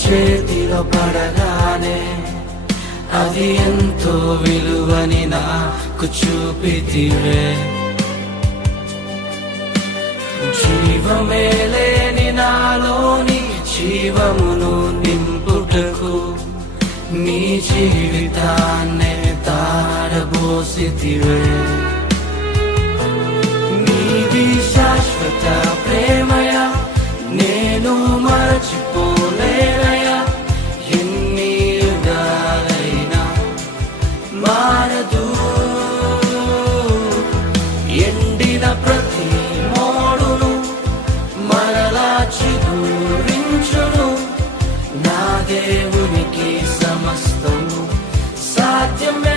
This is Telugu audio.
చేతిలో పడగానే అది ఎంతో విలువని నాకు చూపితివే. జీవమే లేని నాలోని జీవమును నింపుటకు నీ జీవితాన్నే తారబోసితివే. నీది శాశ్వత ప్రేమయ నేను మరచిపోలేనయా. ఎన్ని యుగాలైనా మారదు. ఎండిన ప్రతి మోడును మరలా చిగురించును. నా దేవునికి సమస్తము సాధ్యమే.